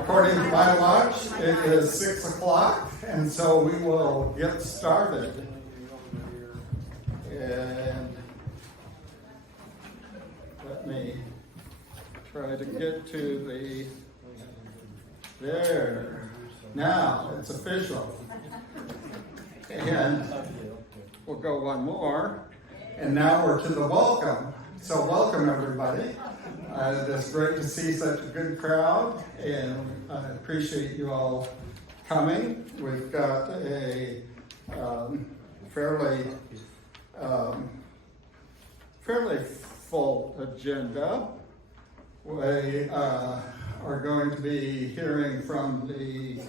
According to my watch, it is 6 o'clock, and so we will get started. And let me try to get to the, there. Now, it's official. And we'll go one more. And now we're to the welcome. So welcome, everybody. It's great to see such a good crowd, and I appreciate you all coming. We've got a fairly full agenda. We are going to be hearing from the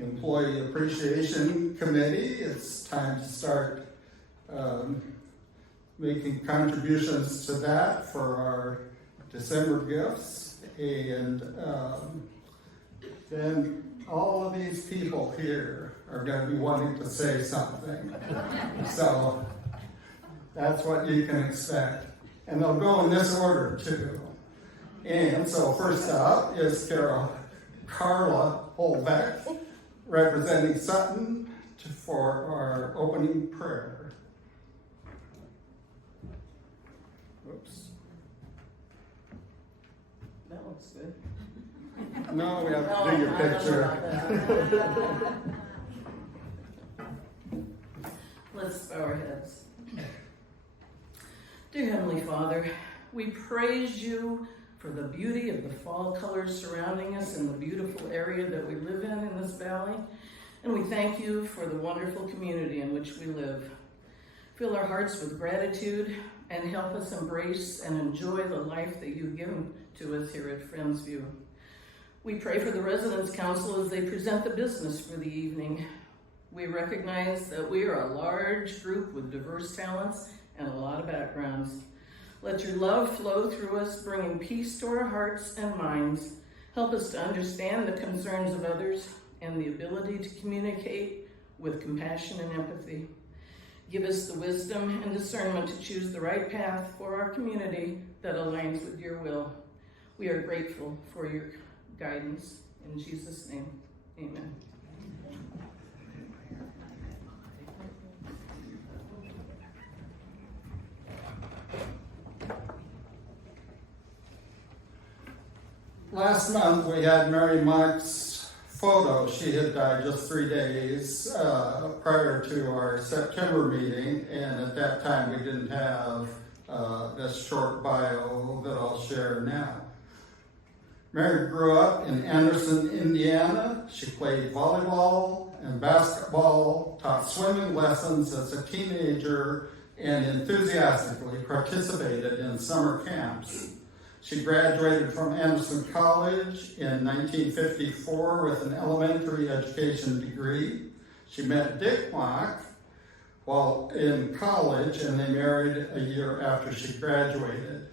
Employee Appreciation Committee. It's time to start making contributions to that for our December gifts, and then all of these people here are going to be wanting to say something. So that's what you can expect. And they'll go in this order too. And so first up is Carla Holbeck, representing Sutton, for our opening prayer. Oops. That looks good. No, we have to do your picture. Let's bow our heads. Dear Heavenly Father, we praise you for the beauty of the fall colors surrounding us and the beautiful area that we live in this valley. And we thank you for the wonderful community in which we live. Fill our hearts with gratitude and help us embrace and enjoy the life that you've given to us here at Friendsview. We pray for the Residents' Council as they present the business for the evening. We recognize that we are a large group with diverse talents and a lot of backgrounds. Let your love flow through us, bringing peace to our hearts and minds. Help us to understand the concerns of others and the ability to communicate with compassion and empathy. Give us the wisdom and discernment to choose the right path for our community that aligns with your will. We are grateful for your guidance. In Jesus' name, amen. Last month we had Mary Mock's photo. She had died just 3 days prior to our September meeting, and at that time we didn't have this short bio that I'll share now. Mary grew up in Anderson, Indiana. She played volleyball and basketball, taught swimming lessons as a teenager, and enthusiastically participated in summer camps. She graduated from Anderson College in 1954 with an elementary education degree. She met Dick Mock while in college, and they married a year after she graduated.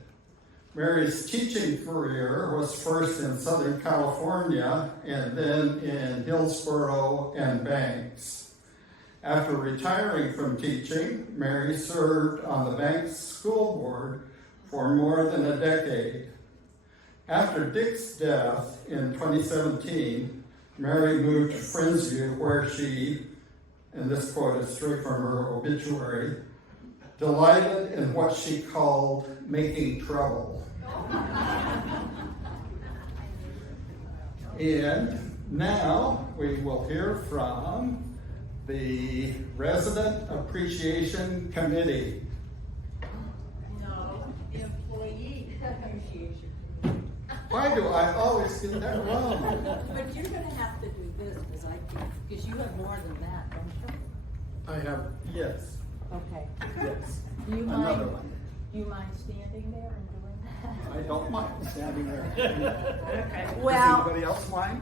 Mary's teaching career was first in Southern California and then in Hillsborough and Banks. After retiring from teaching, Mary served on the Banks School Board for more than a decade. After Dick's death in 2017, Mary moved to Friendsview, where she, and this quote is straight from her obituary, delighted in what she called making trouble. And now we will hear from the Resident Appreciation Committee. No, Employee Appreciation. Why do I always get that wrong? But you're going to have to do this because you have more than that, don't you? I have, yes. Okay. Yes. Do you Another mind? one. Do you mind standing there and doing that? I don't mind standing there. Okay. Does Well, anybody else mind?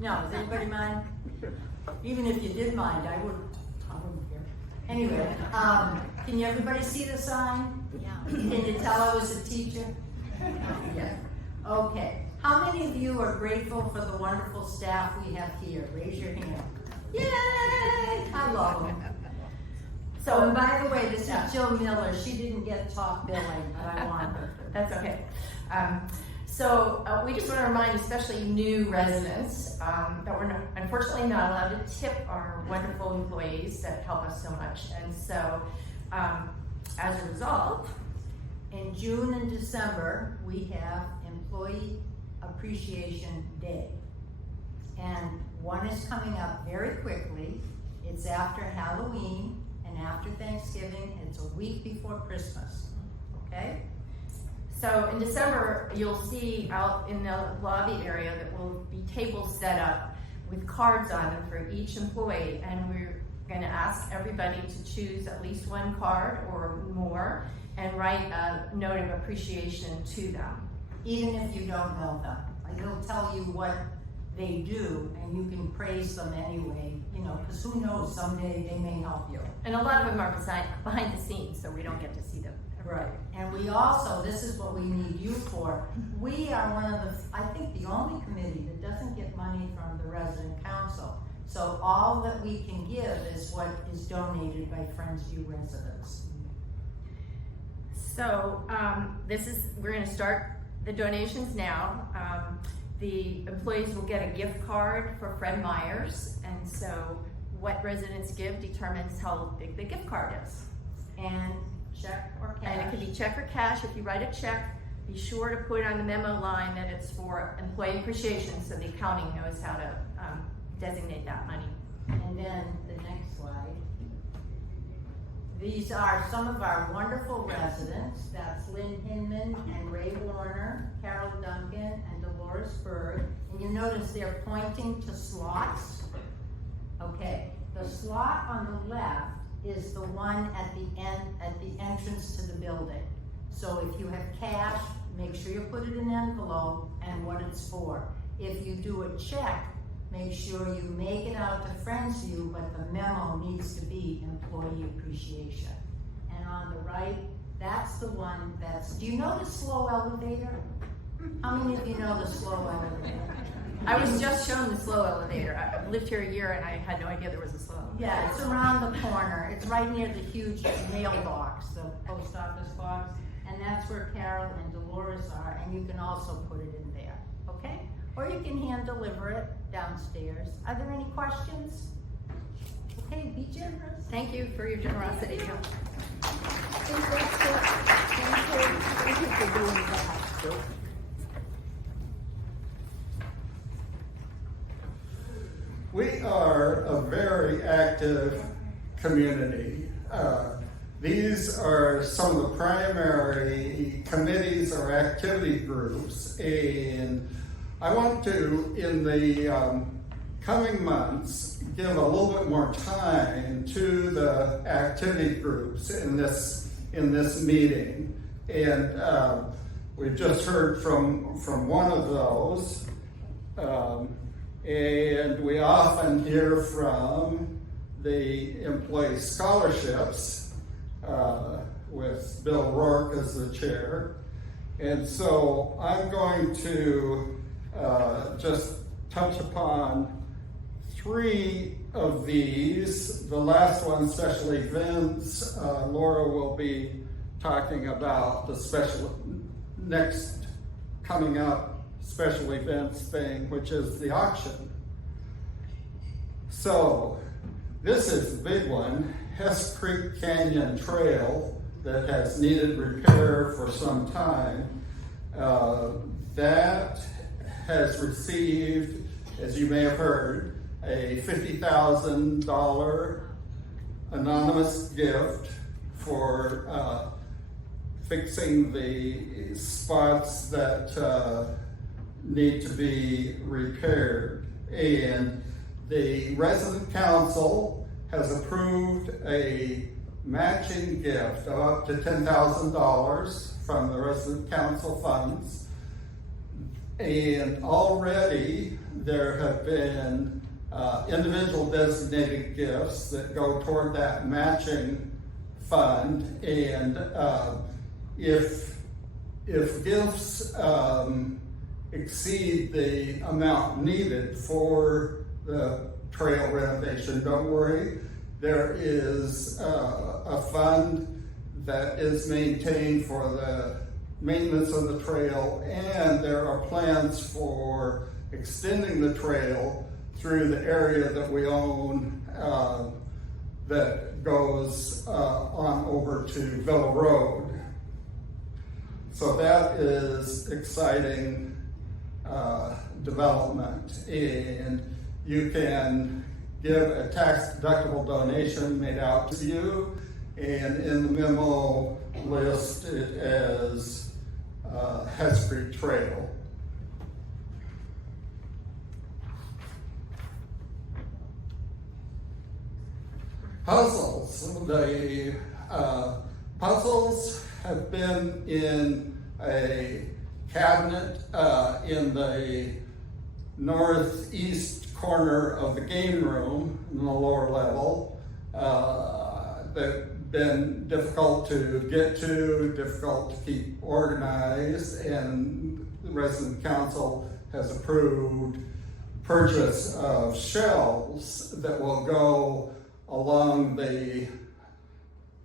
no. Does anybody mind? Even if you did mind, I wouldn't care. Anyway, can everybody see the sign? Yeah. Can you tell I was a teacher? Yeah. Okay. How many of you are grateful for the wonderful staff we have here? Raise your hand. Yay! I love them. So, and by the way, this is Jill Miller. She didn't get top billing, but I want her to. That's okay. We just want to remind especially new residents that we're unfortunately not allowed to tip our wonderful employees that help us so much. And so as a result, In June and December, we have Employee Appreciation Day. And one is coming up very quickly. It's after Halloween and after Thanksgiving. It's a week before Christmas, okay? so in December, you'll see out in the lobby area that will be tables set up with cards on them for each employee. And we're going to ask everybody to choose at least one card or more and write a note of appreciation to them. Even if you don't know them. It'll tell you what they do and you can praise them anyway, you know, because who knows, someday they may help you. And a lot of them are behind the scenes, so we don't get to see them. Right. And we also, this is what we need you for, we are one of the, I think the only committee that doesn't get money from the resident council. So all that we can give is what is donated by Friendsview residents. So we're going to start the donations now. The employees will get a gift card for Fred Meyer's, and so what residents give determines how big the gift card is. And check or cash. And it could be check or cash. If you write a check, be sure to put on the memo line that it's for employee appreciation, so the accounting knows how to designate that money. And then the next slide. These are some of our wonderful residents. That's Lynn Hinman and Ray Warner, Carol Duncan, and Dolores Bird. And you notice they're pointing to slots. Okay, the slot on the left is the one at the entrance to the building. So if you have cash, make sure you put it in an envelope and what it's for. If you do a check, make sure you make it out to Friendsview, but the memo needs to be employee appreciation. And on the right, that's the one that's, do you know the slow elevator? How many of you know the slow elevator? I was just shown the slow elevator. I've lived here a year and I had no idea there was a slow elevator. Yeah, it's around the corner. It's right near the huge mailbox, the post office box. And that's where Carol and Dolores are, and you can also put it in there, okay? Or you can hand deliver it downstairs. Are there any questions? Okay, be generous. Thank you for your generosity. Thank you for doing that. We are a very active community. These are some of the primary committees or activity groups, and I want to, in the coming months, give a little bit more time to the activity groups in this meeting. And we've just heard from one of those, and we often hear from the employee scholarships with Bill Rourke as the chair. And so I'm going to just touch upon three of these. The last one, special events, Lora will be talking about the next coming up special events thing, which is the auction. So this is the big one, Hess Creek Canyon Trail, that has needed repair for some time. That has received, as you may have heard, a $50,000 anonymous gift for fixing the spots that need to be repaired. And the resident council has approved a matching gift of up to $10,000 from the resident council funds. And already there have been individual designated gifts that go toward that matching fund. And if gifts exceed the amount needed for the trail renovation, don't worry. There is a fund that is maintained for the maintenance of the trail, and there are plans for extending the trail through the area that we own that goes on over to Villa Road. So that is exciting development, and you can give a tax-deductible donation made out to you, and in the memo list it as Hess Creek Trail. Puzzles. The puzzles have been in a cabinet in the northeast corner of the game room in the lower level. They've been difficult to get to, difficult to keep organized, and the resident council has approved purchase of shelves that will go along the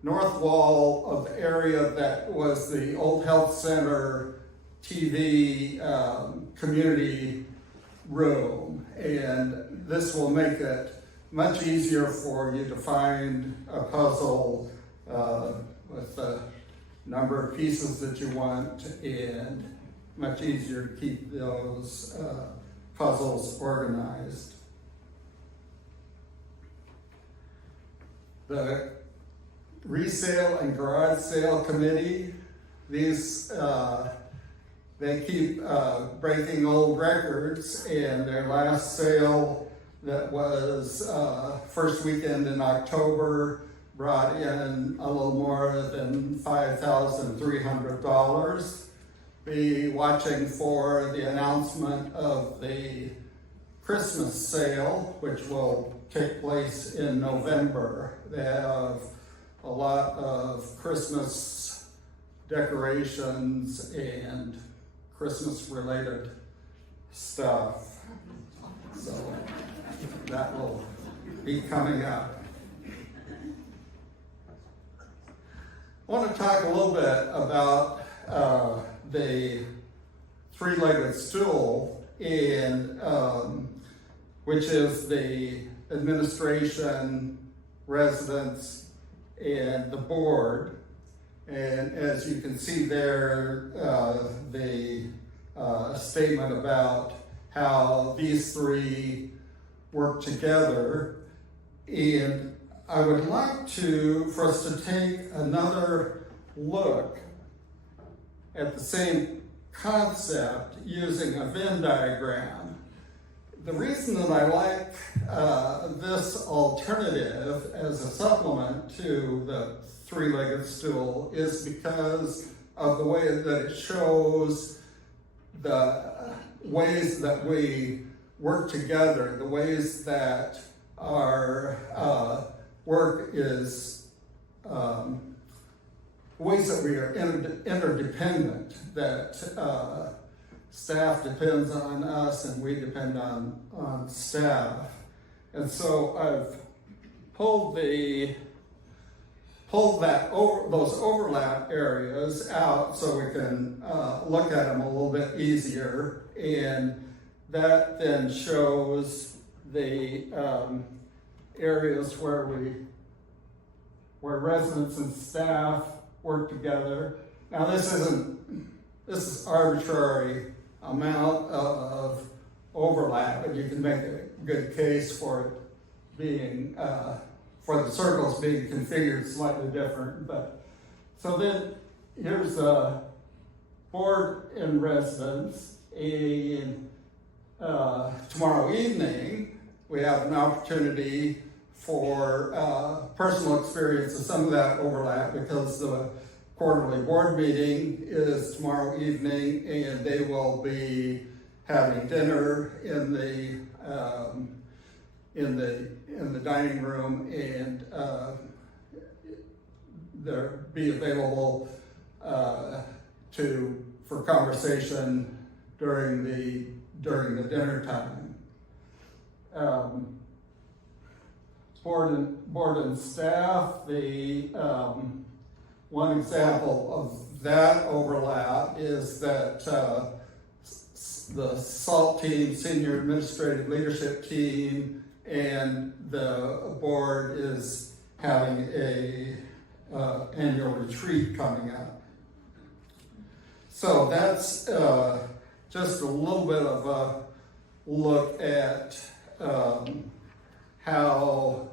north wall of the area that was the old health center TV community room. And this will make it much easier for you to find a puzzle with the number of pieces that you want, and much easier to keep those puzzles organized. The resale and garage sale committee, these they keep breaking old records, and their last sale that was first weekend in October brought in a little more than $5,300. Be watching for the announcement of the Christmas sale, which will take place in November. They have a lot of Christmas decorations and Christmas related stuff. So that will be coming up. I want to talk a little bit about the three-legged stool, and which is the administration, residents, and the board. And as you can see there, the statement about how these three work together. And I would like for us to take another look at the same concept using a Venn diagram. The reason that I like this alternative as a supplement to the three-legged stool is because of the way that it shows the ways that we work together, the ways that our work is, ways that we are interdependent, that staff depends on us and we depend on staff. And so I've pulled those overlap areas out so we can look at them a little bit easier, and that then shows the areas where residents and staff work together. Now this is arbitrary amount of overlap, and you can make a good case for it being for the circles being configured slightly different. But so then here's the board and residents, and tomorrow evening we have an opportunity for personal experience of some of that overlap, because the quarterly board meeting is tomorrow evening, and they will be having dinner in the dining room, and they'll be available for conversation during the dinner time. board and staff, the one example of that overlap is that the SALT team, Senior Administrative Leadership Team, and the board is having a annual retreat coming up. So that's just a little bit of a look at how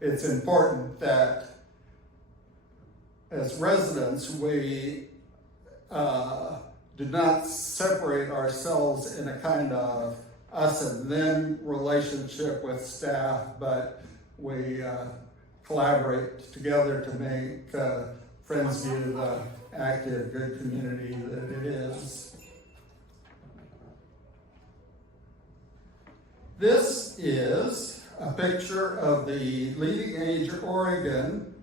it's important that as residents we do not separate ourselves in a kind of us and them relationship with staff, but we collaborate together to make Friendsview the active, good community that it is. This is a picture of the Leading Age Oregon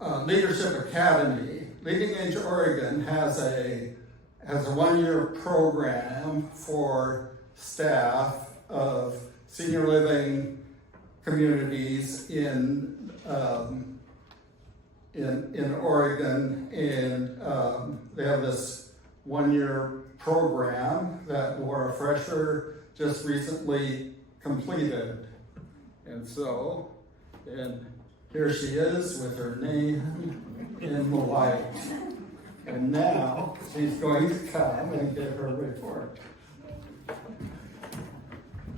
Leadership Academy. Leading Age Oregon has a one-year program for staff of senior living communities in Oregon, and they have this one-year program that Lora Froescher just recently completed. And so, and here she is with her name in the white. And now she's going to come and give her report.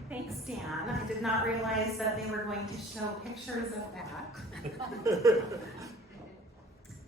Thanks, Dan. I did not realize that they were going to show pictures of that.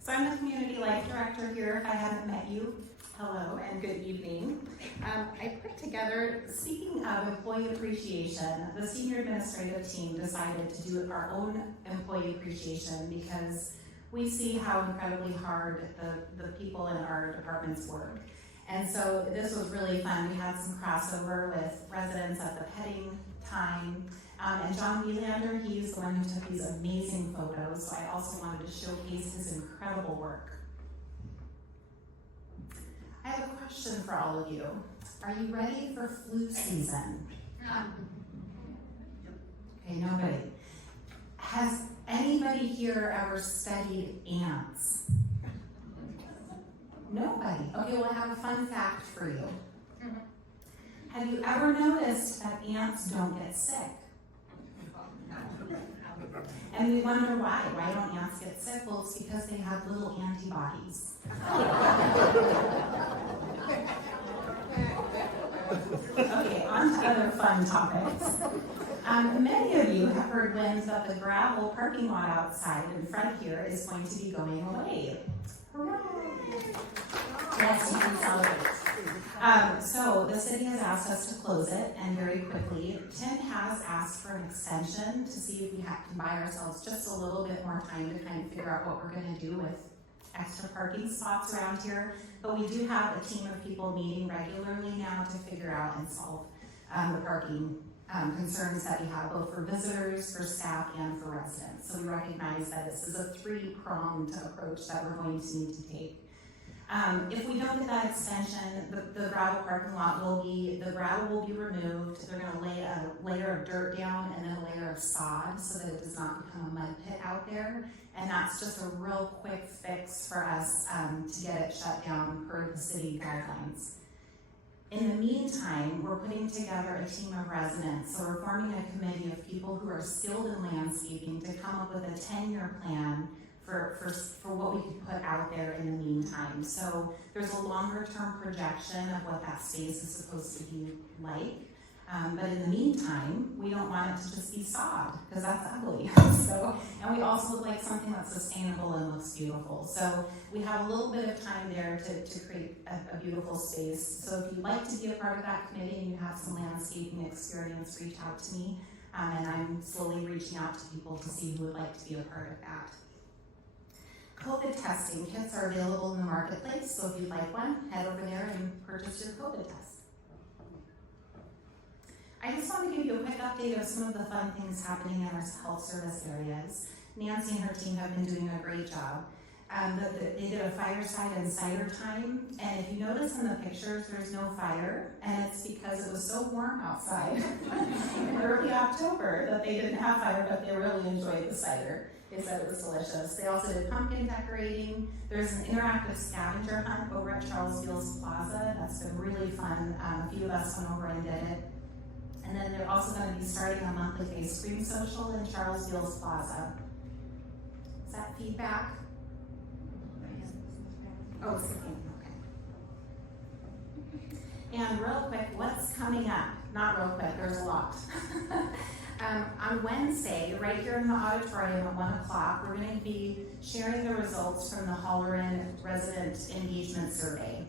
So I'm the Community Life Director here, if I haven't met you. Hello and good evening. I put together, speaking of employee appreciation, the senior administrative team decided to do our own employee appreciation because we see how incredibly hard the people in our departments work. And so this was really fun. We had some crossover with residents at the petting time. And John Wielander, he's the one who took these amazing photos. So I also wanted to showcase his incredible work. I have a question for all of you. Are you ready for flu season? Okay, nobody. Has anybody here ever studied ants? Nobody. Okay, well I have a fun fact for you. Have you ever noticed that ants don't get sick? And we wonder why. Why don't ants get sick? Well, it's because they have little antibodies. Okay, on to other fun topics. Many of you have heard winds that the gravel parking lot outside in front here is going to be going away. Hooray! Yes, you can celebrate. So the city has asked us to close it, and very quickly. Tim has asked for an extension to see if we can buy ourselves just a little bit more time to kind of figure out what we're going to do with extra parking spots around here. But we do have a team of people meeting regularly now to figure out and solve the parking concerns that we have, both for visitors, for staff, and for residents. So we recognize that this is a three-pronged approach that we're going to need to take. If we don't get that extension, the gravel parking lot the gravel will be removed. They're going to lay a layer of dirt down and then a layer of sod so that it does not become a mud pit out there. And that's just a real quick fix for us to get it shut down per the city guidelines. In the meantime, we're putting together a team of residents. So we're forming a committee of people who are skilled in landscaping to come up with a 10-year plan for what we could put out there in the meantime. So there's a longer term projection of what that space is supposed to be like. But in the meantime, we don't want it to just be sod, because that's ugly. And we also would like something that's sustainable and looks beautiful. So we have a little bit of time there to create a beautiful space. So if you'd like to be a part of that committee and you have some landscaping experience, reach out to me. And I'm slowly reaching out to people to see who would like to be a part of that. COVID testing kits are available in the marketplace, so if you'd like one, head over there and purchase your COVID test. I just want to give you a quick update of some of the fun things happening in our health service areas. Nancy and her team have been doing a great job. They did a fireside and cider time, and if you notice in the pictures, there's no fire, and it's because it was so warm outside in early October that they didn't have fire, but they really enjoyed the cider. They said it was delicious. They also did pumpkin decorating. There's an interactive scavenger hunt over at Charles Fields Plaza. That's been really fun. A few of us went over and did it. And then they're also going to be starting a monthly ice cream social in Charles Fields Plaza. Is that feedback? Oh, it's the game, okay. And real quick, what's coming up? Not real quick, there's a lot. On Wednesday, right here in the auditorium at 1 o'clock, we're going to be sharing the results from the Holleran Resident Engagement Survey.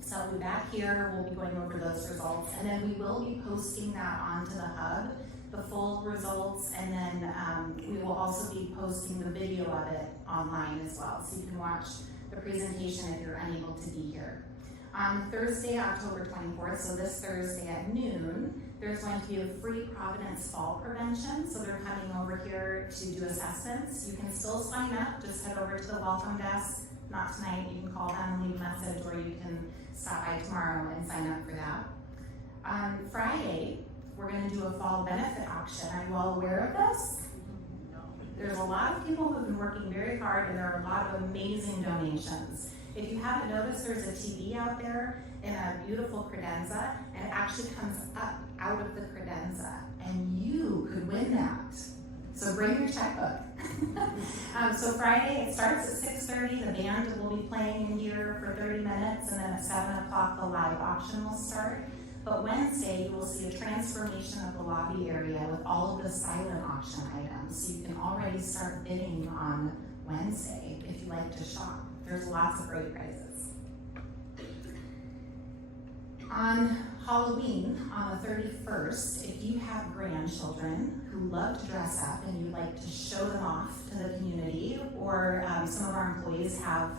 So I'll be back here, we'll be going over those results, and then we will be posting that onto the hub, the full results, and then we will also be posting the video of it online as well, so you can watch the presentation if you're unable to be here. On Thursday, October 24th, so this Thursday at noon, there's going to be a free Providence Fall Prevention, so they're coming over here to do assessments. You can still sign up, just head over to the welcome desk. Not tonight, you can call them and leave a message, or you can stop by tomorrow and sign up for that. On Friday, we're going to do a fall benefit auction. Are you all aware of this? There's a lot of people who've been working very hard, and there are a lot of amazing donations. If you haven't noticed, there's a TV out there in a beautiful credenza, and it actually comes up out of the credenza, and you could win that. So bring your checkbook. So Friday, it starts at 6:30. The band will be playing in here for 30 minutes, and then at 7 o'clock, the live auction will start. But Wednesday, you will see a transformation of the lobby area with all of the silent auction items. So you can already start bidding on Wednesday if you like to shop. There's lots of great prizes. On Halloween, on the 31st, if you have grandchildren who love to dress up and you'd like to show them off to the community, or some of our employees have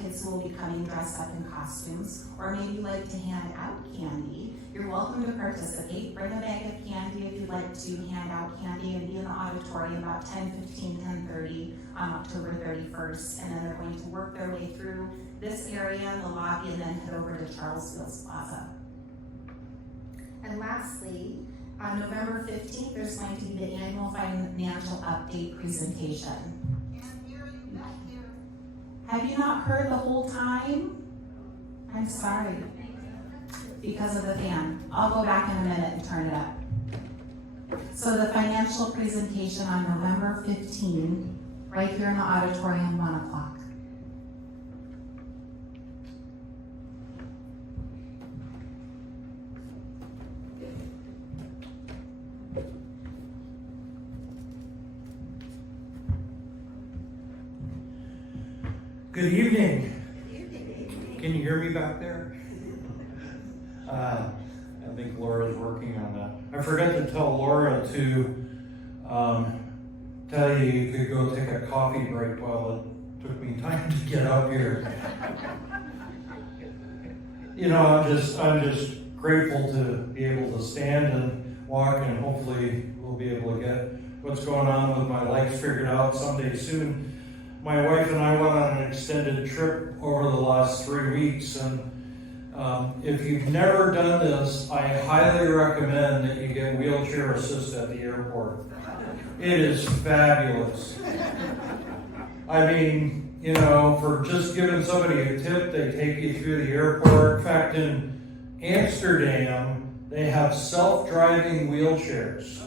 kids who will be coming dressed up in costumes, or maybe you like to hand out candy, you're welcome to participate. Bring a bag of candy if you'd like to hand out candy, and be in the auditorium about 10:15, 10:30 on October 31st, and then they're going to work their way through this area, the lobby, and then head over to Charles Fields Plaza. And lastly, on November 15th, there's going to be the annual financial update presentation. Have you not heard the whole time? I'm sorry. Because of the fan. I'll go back in a minute and turn it up. So the financial presentation on November 15th, right here in the auditorium, 1 o'clock. Good evening. Can you hear me back there? I think Laura's working on that. I forgot to tell Lora to tell you could go take a coffee break while it took me time to get up here. You know, I'm just grateful to be able to stand and walk, and hopefully we'll be able to get what's going on with my legs figured out someday soon. My wife and I went on an extended trip over the last 3 weeks, and if you've never done this, I highly recommend that you get wheelchair assist at the airport. It is fabulous. I mean, you know, for just giving somebody a tip, they take you through the airport. In fact, in Amsterdam, they have self-driving wheelchairs.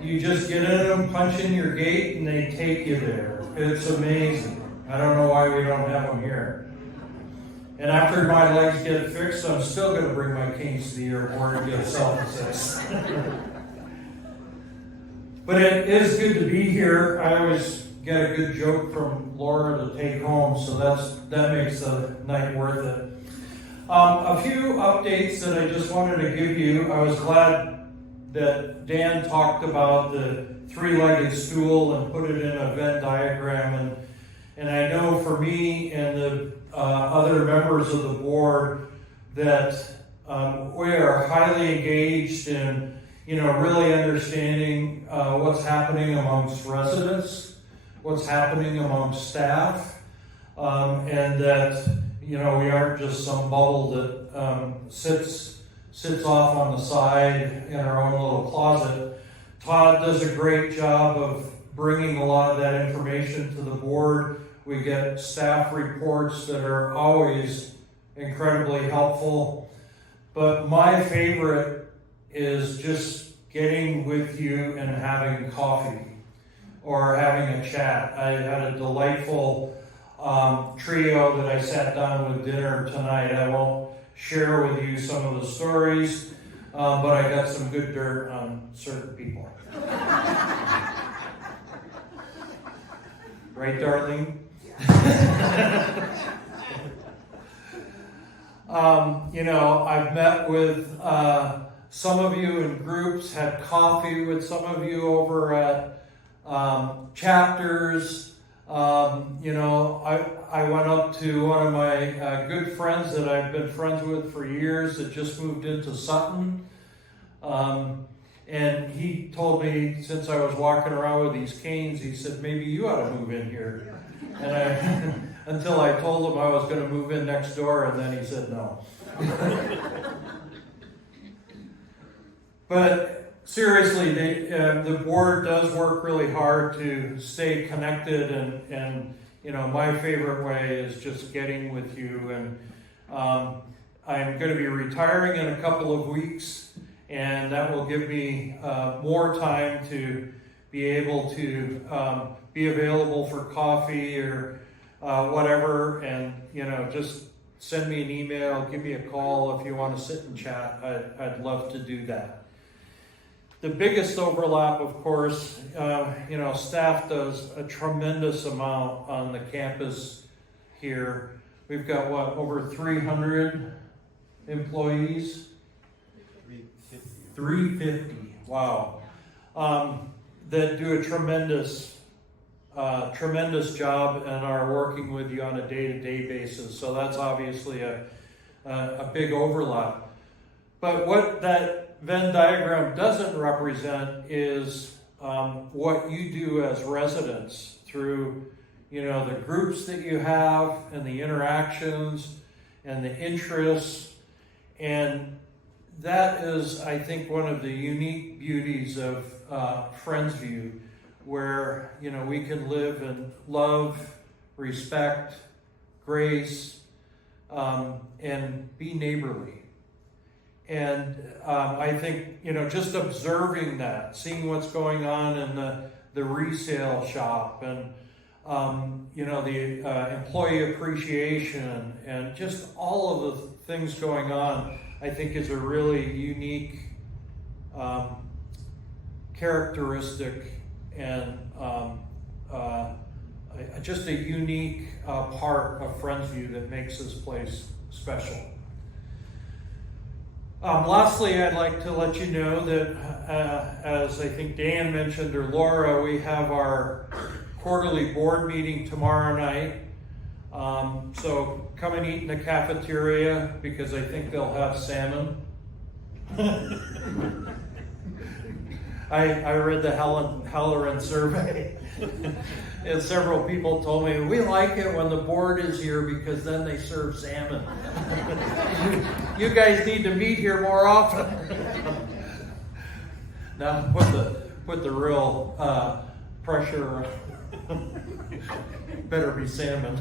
You just get in them, punch in your gate, and they take you there. It's amazing. I don't know why we don't have them here. And after my legs get fixed, I'm still going to bring my canes to the airport and get self-assist. But it is good to be here. I always get a good joke from Lora to take home, so that makes the night worth it. A few updates that I just wanted to give you. I was glad that Dan talked about the three-legged stool and put it in a Venn diagram, and I know for me and the other members of the board that we are highly engaged in, you know, really understanding what's happening amongst residents, what's happening among staff, and that, we aren't just some bubble that sits off on the side in our own little closet. Todd does a great job of bringing a lot of that information to the board. We get staff reports that are always incredibly helpful. But my favorite is just getting with you and having coffee or having a chat. I had a delightful trio that I sat down with dinner tonight. I won't share with you some of the stories, but I got some good dirt on certain people. Right, Darlene? I've met with some of you in groups, had coffee with some of you over at chapters. I went up to one of my good friends that I've been friends with for years that just moved into Sutton. And he told me, since I was walking around with these canes, he said, maybe you ought to move in here. And until I told him I was going to move in next door, and then he said no. But seriously, the board does work really hard to stay connected, and my favorite way is just getting with you. And I'm going to be retiring in a couple of weeks, and that will give me more time to be able to be available for coffee or whatever, and just send me an email, give me a call if you want to sit and chat. I'd love to do that. The biggest overlap, of course, staff does a tremendous amount on the campus here. We've got, over 300 employees? 350, wow. That do a tremendous job and are working with you on a day-to-day basis. So that's obviously a big overlap. But what that Venn diagram doesn't represent is what you do as residents through, the groups that you have and the interactions and the interests. And that is, I think, one of the unique beauties of Friendsview, where we can live in love, respect, grace, and be neighborly. And I think just observing that, seeing what's going on in the resale shop, and the employee appreciation, and just all of the things going on, I think is a really unique characteristic, and just a unique part of Friendsview that makes this place special. Lastly, I'd like to let you know that, as I think Dan mentioned, or Lora, we have our quarterly board meeting tomorrow night. So come and eat in the cafeteria, because I think they'll have salmon. I read the Halloran survey, and several people told me, we like it when the board is here because then they serve salmon. You guys need to meet here more often. Now put the real pressure on. Better be salmon.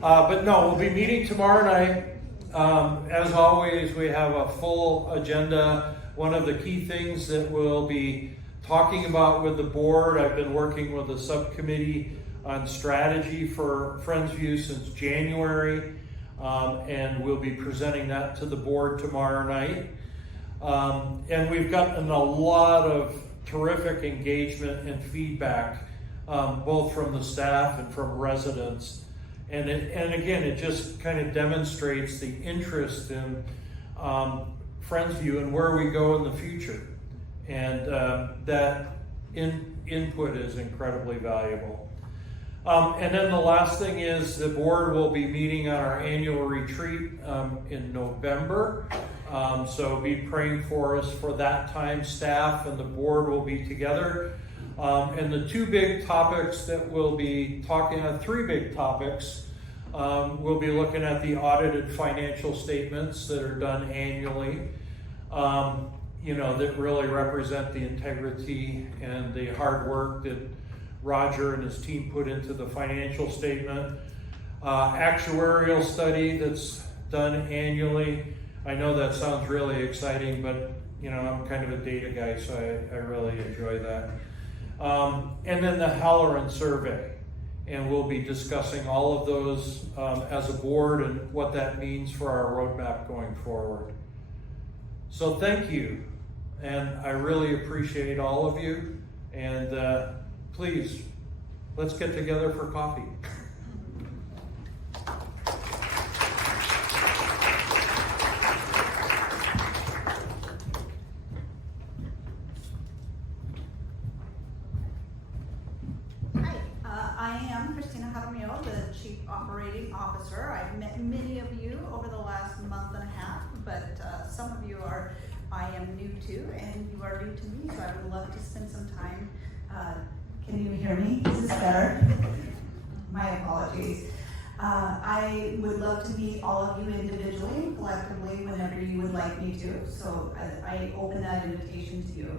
But no, we'll be meeting tomorrow night. As always, we have a full agenda. One of the key things that we'll be talking about with the board, I've been working with the subcommittee on strategy for Friendsview since January, and we'll be presenting that to the board tomorrow night. And we've gotten a lot of terrific engagement and feedback, both from the staff and from residents. And again, it just kind of demonstrates the interest in Friendsview and where we go in the future. And that input is incredibly valuable. And then the last thing is the board will be meeting on our annual retreat in November. So be praying for us for that time. Staff and the board will be together. And the two big topics that we'll be talking about, three big topics, we'll be looking at the audited financial statements that are done annually, that really represent the integrity and the hard work that Roger and his team put into the financial statement. Actuarial study that's done annually. I know that sounds really exciting, but I'm kind of a data guy, so I really enjoy that. And then the Halloran survey. And we'll be discussing all of those as a board and what that means for our roadmap going forward. So thank you. And I really appreciate all of you. And please, let's get together for coffee. I am Christina, the Chief Operating Officer. I've met many of you over the last month and a half, but some of you I am new to, and you are new to me, so I would love to spend some time. Can you hear me? Is this better? My apologies. I would love to meet all of you individually, collectively, whenever you would like me to. So I open that invitation to you.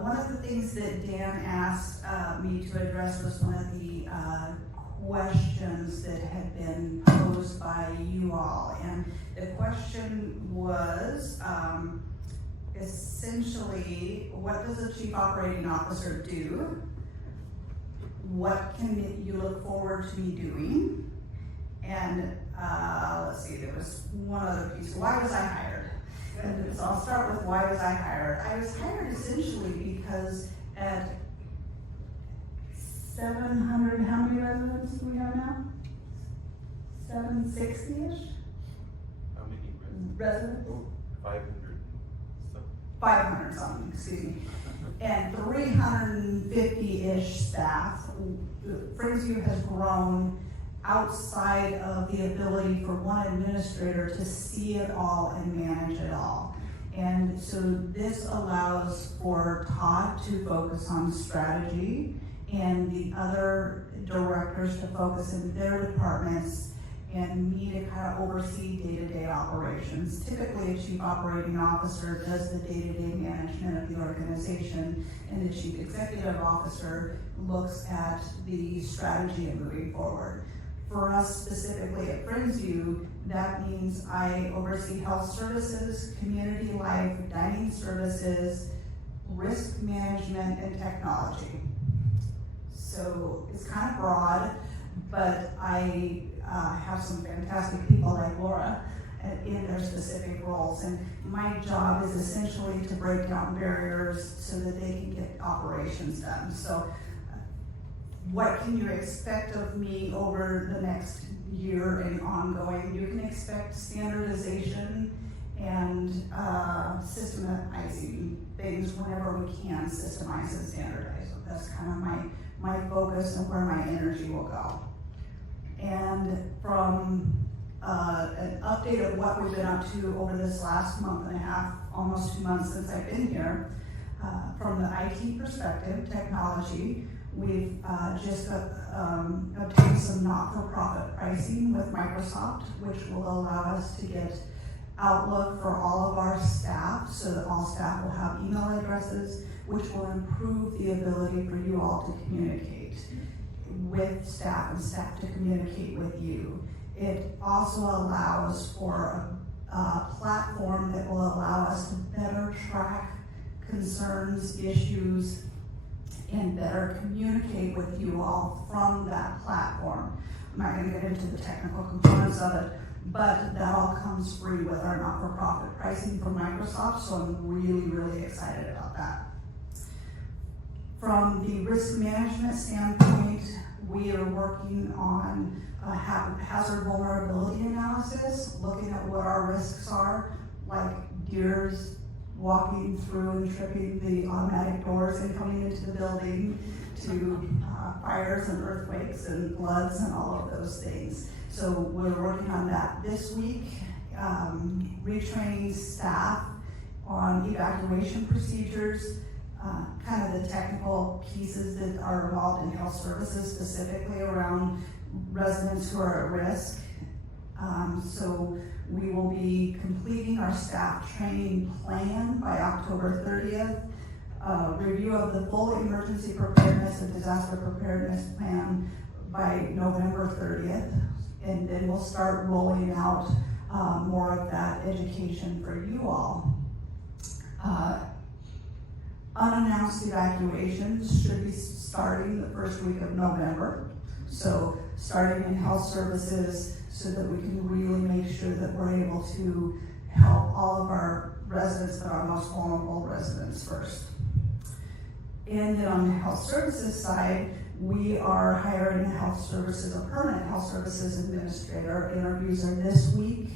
One of the things that Dan asked me to address was one of the questions that had been posed by you all. And the question was essentially, what does a Chief Operating Officer do? What can you look forward to me doing? And let's see, there was one other piece. Why was I hired? And so I'll start with why was I hired. I was hired essentially because at 700, how many residents do we have now? 760-ish? How many Residents? Oh, 500. 500 something, excuse me. And 350-ish staff. Friendsview has grown outside of the ability for one administrator to see it all and manage it all. And so this allows for Todd to focus on strategy and the other directors to focus in their departments and me to kind of oversee day-to-day operations. Typically, a Chief Operating Officer does the day-to-day management of the organization, and the Chief Executive Officer looks at the strategy of moving forward. For us specifically at Friendsview, that means I oversee health services, community life, dining services, risk management, and technology. So it's kind of broad, but I have some fantastic people like Lora in their specific roles. And my job is essentially to break down barriers so that they can get operations done. So what can you expect of me over the next year and ongoing? You can expect standardization and systematizing things whenever we can systemize and standardize. So that's kind of my focus and where my energy will go. And from an update of what we've been up to over this last month and a half, almost 2 months since I've been here, from the IT perspective, technology, we've just obtained some not-for-profit pricing with Microsoft, which will allow us to get Outlook for all of our staff, so that all staff will have email addresses, which will improve the ability for you all to communicate with staff and staff to communicate with you. It also allows for a platform that will allow us to better track concerns, issues, and better communicate with you all from that platform. I'm not going to get into the technical components of it, but that all comes free with our not-for-profit pricing from Microsoft, so I'm really, really excited about that. From the risk management standpoint, we are working on hazard vulnerability analysis, looking at what our risks are, like deers walking through and tripping the automatic doors and coming into the building, to fires and earthquakes and floods and all of those things. So we're working on that this week, retraining staff on evacuation procedures, kind of the technical pieces that are involved in health services, specifically around residents who are at risk. So we will be completing our staff training plan by October 30th. Review of the full emergency preparedness and disaster preparedness plan by November 30th. And then we'll start rolling out more of that education for you all. Unannounced evacuations should be starting the first week of November. So starting in health services so that we can really make sure that we're able to help all of our residents, but our most vulnerable residents first. And then on the health services side, we are hiring a permanent health services administrator. Interviews are this week.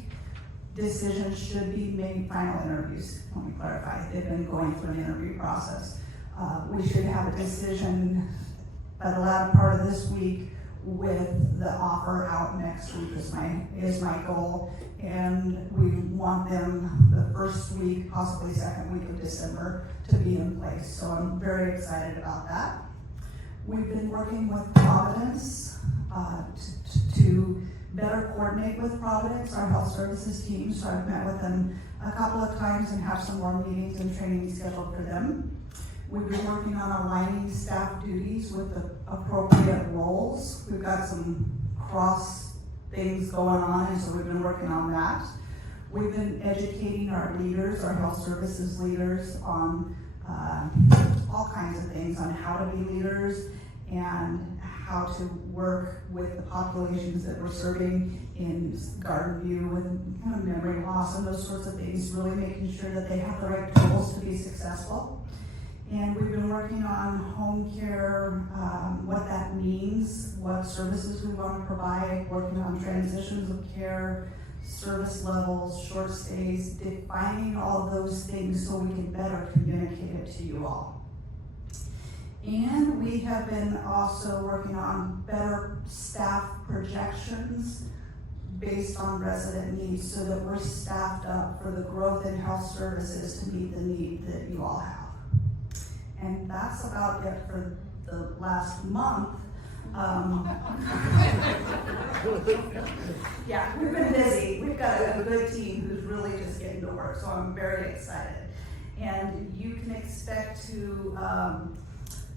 Decisions should be made, final interviews, let me clarify. They've been going through an interview process. We should have a decision by the latter part of this week with the offer out next week is my goal. And we want them the first week, possibly second week of December to be in place. So I'm very excited about that. We've been working with Providence to better coordinate with Providence, our health services team. So I've met with them a couple of times and have some more meetings and training scheduled for them. We've been working on aligning staff duties with the appropriate roles. We've got some cross things going on, and so we've been working on that. We've been educating our leaders, our health services leaders, on all kinds of things, on how to be leaders and how to work with the populations that we're serving in Garden View with kind of memory loss and those sorts of things, really making sure that they have the right tools to be successful. And we've been working on home care, what that means, what services we want to provide, working on transitions of care, service levels, short stays, defining all of those things so we can better communicate it to you all. And we have been also working on better staff projections based on resident needs so that we're staffed up for the growth in health services to meet the need that you all have. And that's about it for the last month. Yeah, we've been busy. We've got a good team who's really just getting to work, so I'm very excited. And you can expect to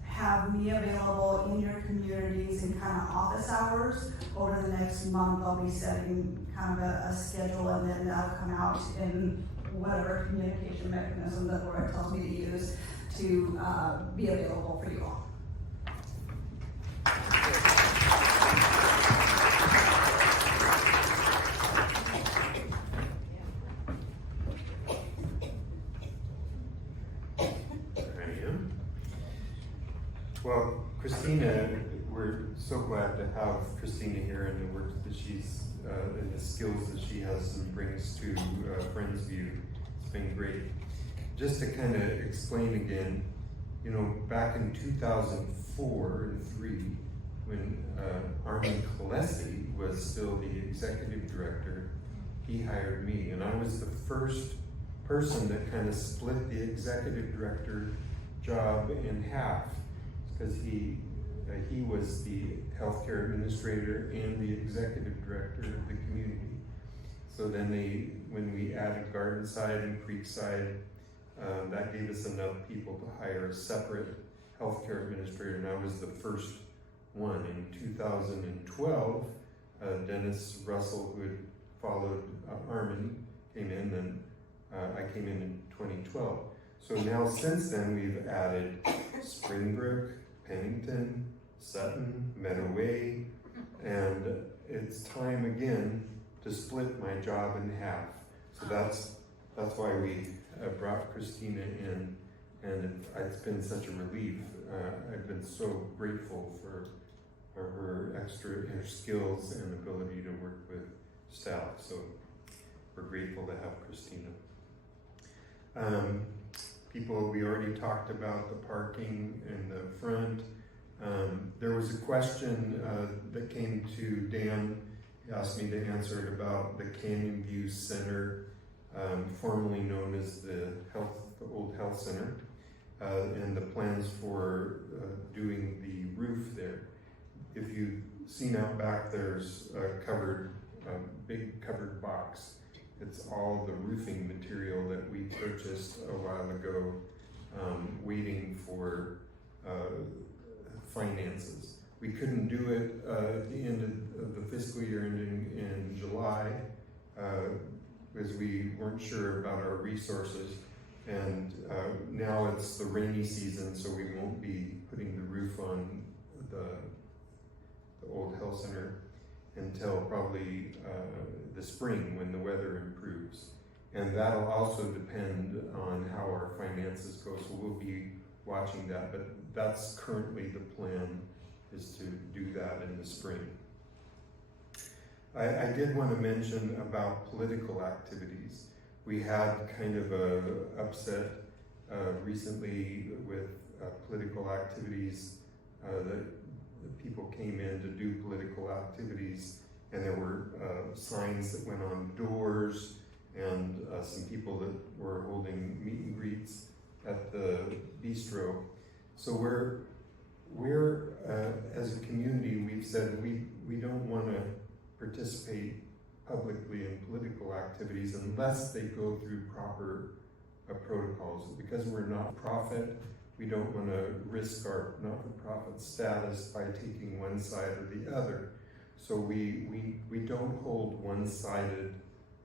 have me available in your communities in kind of office hours. Over the next month, I'll be setting kind of a schedule, and then that'll come out in whatever communication mechanism that Lora tells me to use to be available for you all. Well, Christina, we're so glad to have Christina here and the work that she's, and the skills that she has and brings to Friendsview. It's been great. Just to kind of explain again, you know, back in 2004 and 3, when Armin Kalesi was still the executive director, he hired me, and I was the first person that kind of split the executive director job in half, because he was the healthcare administrator and the executive director of the community. So then when we added Gardenside and Creekside, that gave us enough people to hire a separate healthcare administrator, and I was the first one. In 2012, Dennis Russell, who had followed Armin, came in, and I came in 2012. So now since then we've added Springbrook, Pennington, Sutton, Meadow Way, and it's time again to split my job in half. So that's why we brought Christina in, and it's been such a relief. I've been so grateful for her skills and ability to work with staff. So we're grateful to have Christina. We already talked about the parking in the front. There was a question that came to Dan. He asked me to answer it about the Canyon View Center, formerly known as the Old Health Center. and the plans for doing the roof there. If you've seen out back, there's a big covered box. It's all the roofing material that we purchased a while ago, waiting for finances. We couldn't do it at the end of the fiscal year ending in July because we weren't sure about our resources. And now it's the rainy season, so we won't be putting the roof on the old health center until probably the spring when the weather improves. And that'll also depend on how our finances go, so we'll be watching that, but that's currently the plan, is to do that in the spring. I did want to mention about political activities. We had kind of a upset recently with political activities. The people came in to do political activities, and there were signs that went on doors, and some people that were holding meet and greets at the bistro. So we're as a community, we've said we don't want to participate publicly in political activities unless they go through proper protocols. Because we're not-for-profit, we don't want to risk our not-for-profit status by taking one side or the other. So we don't hold one-sided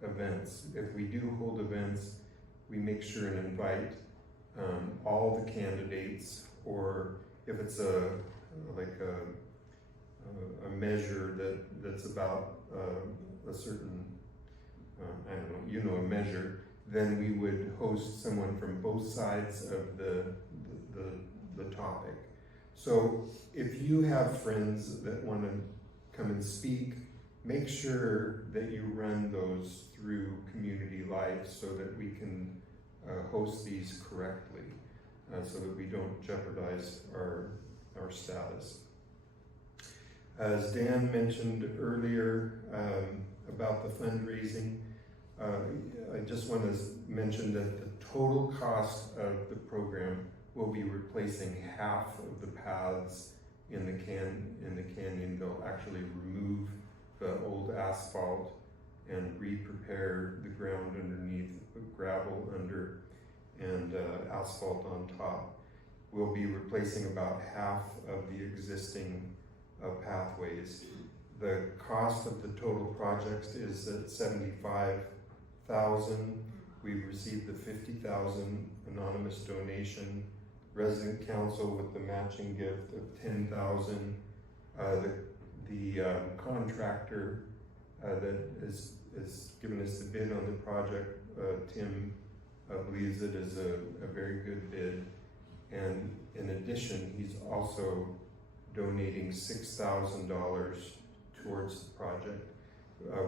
events. If we do hold events, we make sure and invite all the candidates, or if it's a measure that's about a certain, I don't know, a measure, then we would host someone from both sides of the topic. So if you have friends that want to come and speak, make sure that you run those through community life so that we can host these correctly, so that we don't jeopardize our status. As Dan mentioned earlier about the fundraising, I just want to mention that the total cost of the program will be replacing half of the paths in the canyon. They'll actually remove the old asphalt and re-prepare the ground underneath, put gravel under and asphalt on top. We'll be replacing about half of the existing pathways. The cost of the total project is at $75,000. We've received the $50,000 anonymous donation. Resident council with the matching gift of $10,000. The contractor that has given us the bid on the project, Tim, believes it is a very good bid. And in addition, he's also donating $6,000 towards the project.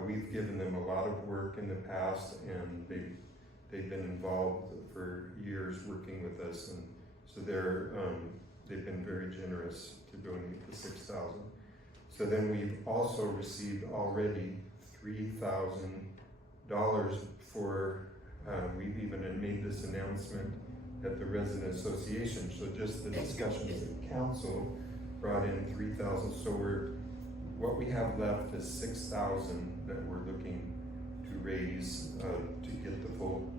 We've given them a lot of work in the past, and they've been involved for years working with us, and so they've been very generous to donate the $6,000. So then we've also received already $3,000 for. We've even made this announcement at the resident association. So just the discussions at council brought in $3,000. So what we have left is $6,000 that we're looking to raise to get the full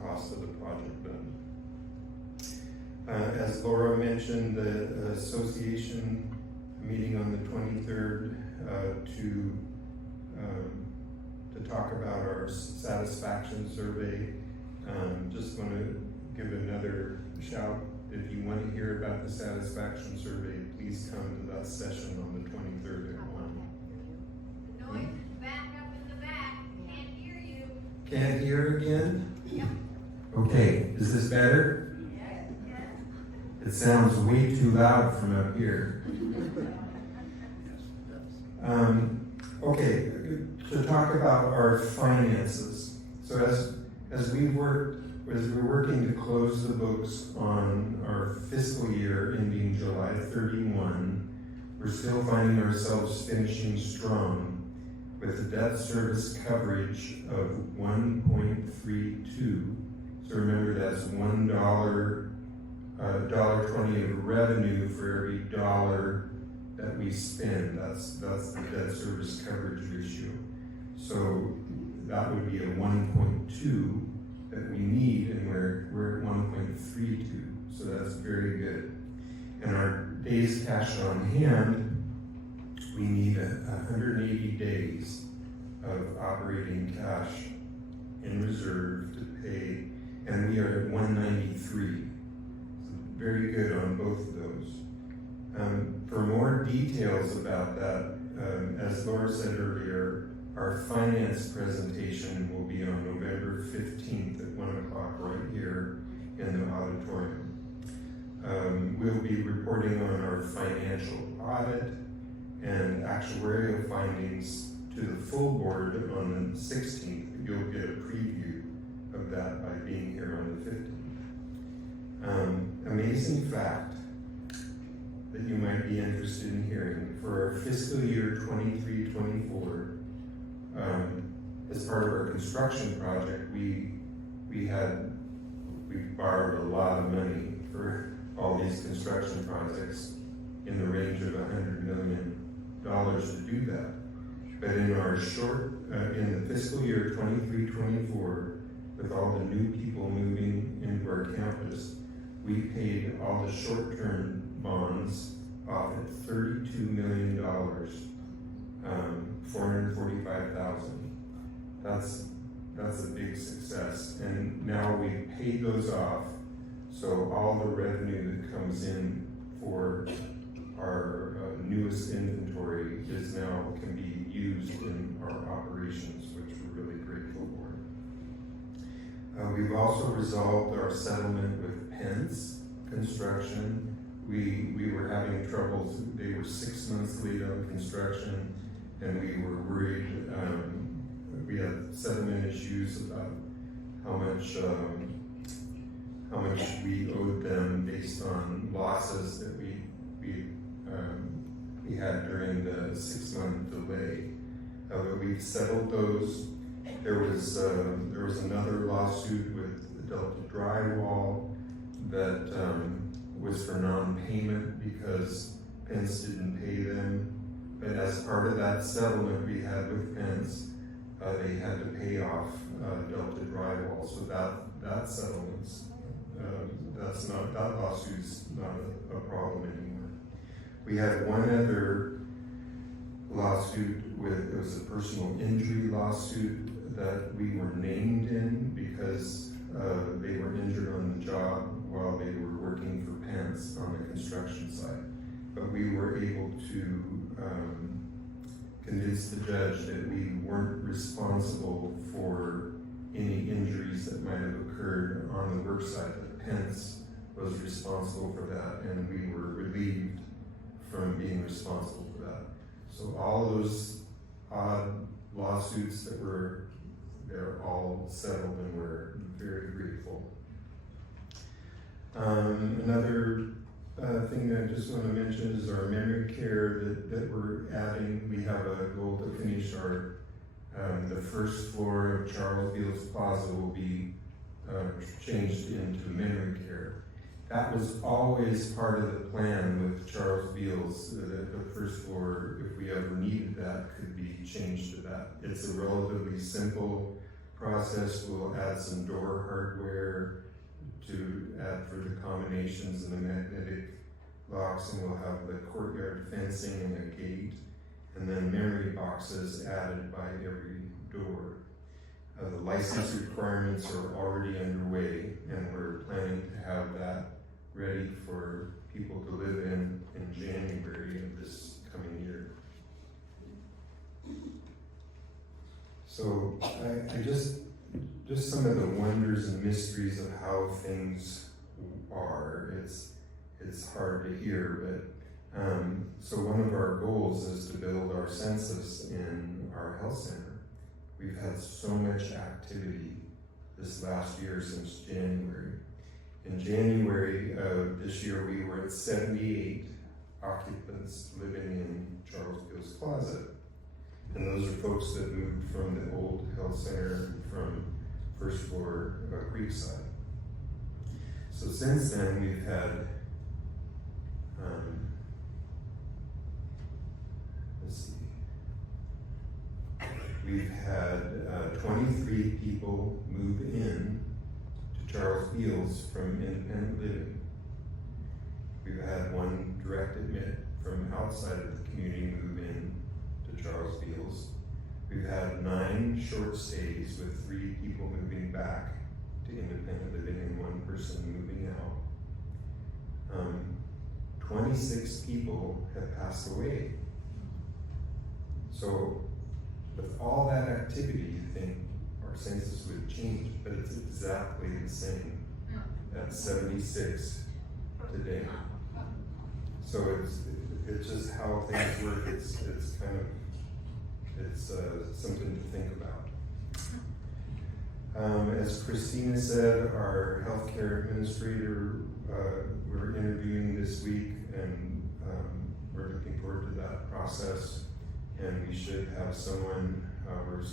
cost of the project done. As Lora mentioned, the association meeting on the 23rd to talk about our satisfaction survey. Just want to give another shout. If you want to hear about the satisfaction survey, please come to that session on the 23rd at 1. The noise is back up in the back. Can't hear you. Can't hear again? Yep. Okay, is this better? Yes. It sounds way too loud from up here. Okay, to talk about our finances. So as we're working to close the books on our fiscal year ending July 31, we're still finding ourselves finishing strong with a debt service coverage of 1.32. So remember, that's $1 $1.20 of revenue for every dollar that we spend. That's the debt service coverage ratio. So that would be a 1.2 that we need, and we're at 1.32. So that's very good. And our days cash on hand, we need 180 days of operating cash in reserve to pay, and we are at 193. So very good on both of those. For more details about that, as Lora said earlier, our finance presentation will be on November 15th at 1 o'clock right here in the auditorium. We'll be reporting on our financial audit and actuarial findings to the full board on the 16th. You'll get a preview of that by being here on the 15th. Amazing fact that you might be interested in hearing. For our fiscal year 23-24, as part of our construction project, we borrowed a lot of money for all these construction projects in the range of $100 million to do that. But in our in the fiscal year 23-24, with all the new people moving into our campus, we paid all the short-term bonds off at $32 million, 445,000. That's a big success. And now we've paid those off, so all the revenue that comes in for our newest inventory can be used in our operations, which we're really grateful for. We've also resolved our settlement with Pence Construction. We were having troubles. They were 6 months late on construction, and we were worried. We had settlement issues about how much we owed them based on losses that we had during the 6-month delay. But we've settled those. There was another lawsuit with Delta Drywall that was for non-payment because Pence didn't pay them. But as part of that settlement we had with Pence, they had to pay off Delta Drywall. So that settlement's that lawsuit's not a problem anymore. We had one other lawsuit it was a personal injury lawsuit that we were named in because they were injured on the job while they were working for Pence on the construction site. But we were able to convince the judge that we weren't responsible for any injuries that might have occurred on the work site, that Pence was responsible for that, and we were relieved from being responsible for that. So all those odd lawsuits they're all settled, and we're very grateful. Another thing that I just want to mention is our memory care that we're adding. We have a goal to finish the first floor of Charles Beals Plaza will be changed into memory care. That was always part of the plan with Charles Beals, that the first floor, if we ever needed that, could be changed to that. It's a relatively simple process. We'll add some door hardware to add for the combinations and the magnetic locks, and we'll have the courtyard fencing and a gate, and then memory boxes added by every door. The license requirements are already underway, and we're planning to have that ready for people to live in January of this coming year. So I just some of the wonders and mysteries of how things are. It's hard to hear, but so one of our goals is to build our census in our health center. We've had so much activity this last year since January. In January of this year, we were at 78 occupants living in Charles Beals Plaza. And those are folks that moved from the old health center from first floor Creekside. So since then, we've had, let's see, we've had 23 people move in to Charles Beals from independent living. We've had one direct admit from outside of the community move in to Charles Beals. We've had 9 short stays with 3 people moving back to independent living and 1 person moving out. 26 people have passed away. So with all that activity, you think our census would change, but it's exactly the same at 76 today. So it's just how things work. It's kind of, it's something to think about. As Christina said, our healthcare administrator, we're interviewing this week, and we're looking forward to that process. And we should have someone, we're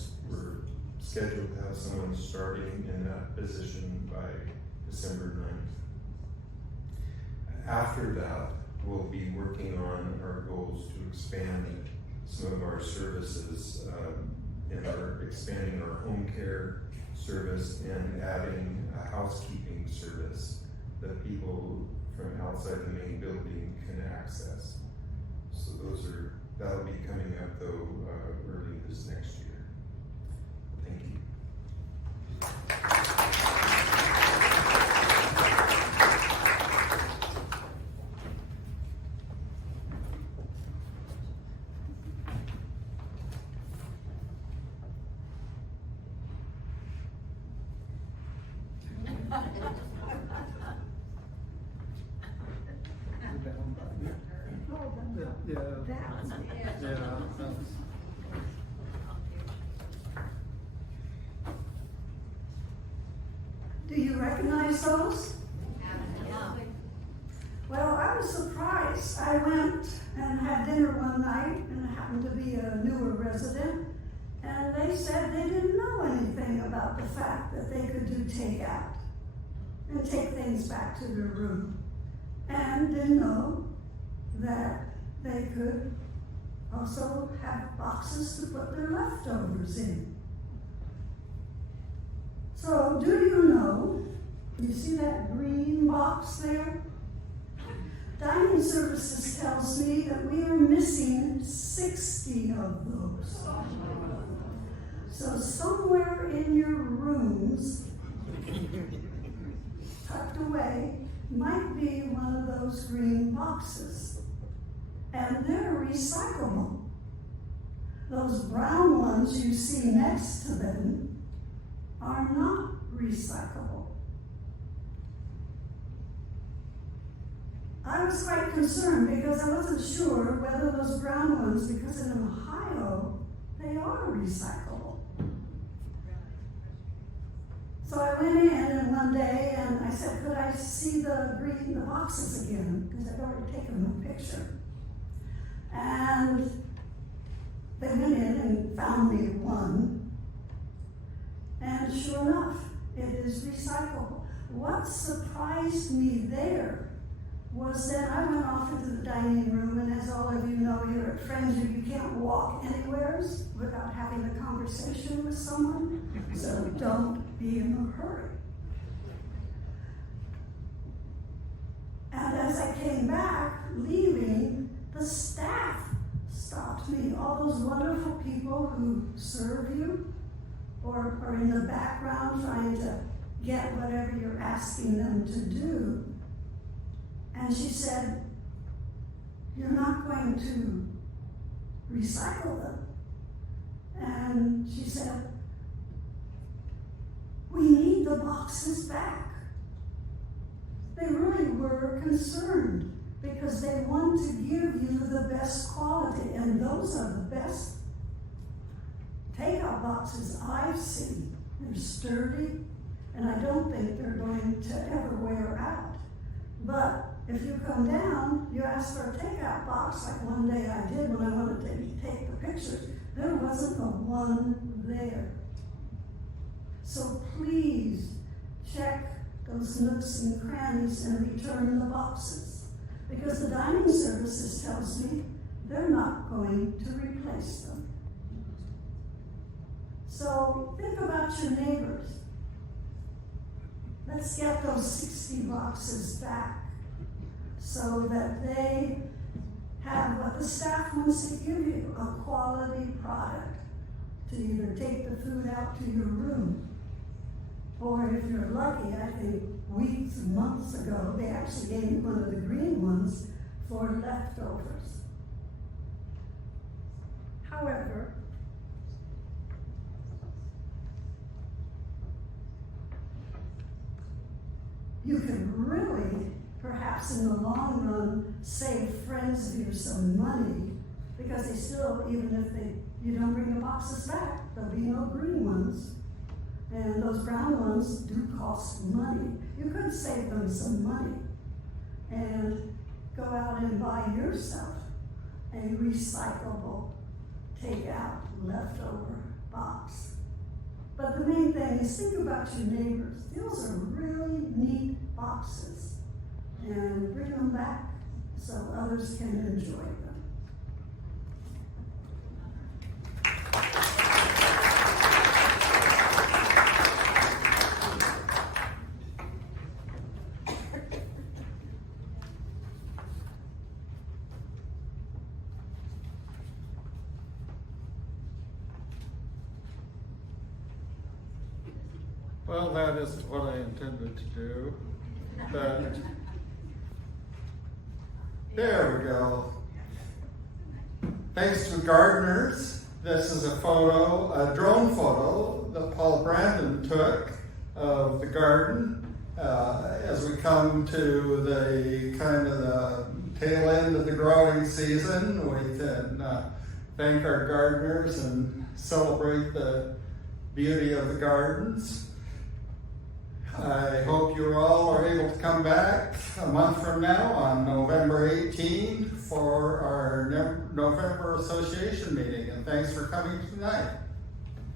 scheduled to have someone starting in that position by December 9th. After that, we'll be working on our goals to expand some of our services, expanding our home care service and adding a housekeeping service that people from outside the main building can access. So that'll be coming up though early this next year. Thank you. Do you recognize those? Well, I was surprised. I went and had dinner one night, and it happened to be a newer resident, and they said they didn't know anything about the fact that they could do takeout and take things back to their room, and didn't know that they could also have boxes to put their leftovers in. So, do you know, you see that green box there? Dining Services tells me that we are missing 60 of those. So somewhere in your rooms, tucked away, might be one of those green boxes. And they're recyclable. Those brown ones you see next to them are not recyclable. I was quite concerned because I wasn't sure whether those brown ones, because in Ohio, they are recyclable. So I went in one day and I said, could I see the boxes again? Because I'd already taken a picture. And they went in and found me one. And sure enough, it is recyclable. What surprised me there was that I went off into the dining room, and as all of you know here at Friendsview, you can't walk anywhere without having a conversation with someone, so don't be in a hurry. And as I came back, leaving, the staff stopped me, all those wonderful people who serve you, or are in the background trying to get whatever you're asking them to do. And she said, you're not going to recycle them. And she said, we need the boxes back. They really were concerned because they want to give you the best quality, and those are the best takeout boxes I've seen. They're sturdy, and I don't think they're going to ever wear out. But if you come down, you ask for a takeout box, like one day I did when I wanted to take the pictures. There wasn't a one there. So please check the those nooks and crannies and return the boxes. Because the dining services tells me they're not going to replace them. So think about your neighbors. Let's get those 60 boxes back so that they have what the staff wants to give you, a quality product to either take the food out to your room, or if you're lucky, I think weeks and months ago, they actually gave me one of the green ones for leftovers. However, you can really, perhaps in the long run, save Friendsview some money, because they still, even if you don't bring the boxes back, there'll be no green ones. And those brown ones do cost money. You could save them some money and go out and buy yourself a recyclable, take out, leftover box. But the main thing is think about your neighbors. Those are really neat boxes. And bring them back so others can enjoy them. Well, that isn't what I intended to do, but there we go. Thanks to gardeners, this is a photo, a drone photo that Paul Brandon took of the garden. As we come to the kind of the tail end of the growing season, we can thank our gardeners and celebrate the beauty of the gardens. I hope you all are able to come back a month from now on November 18 for our November Association meeting, and thanks for coming tonight.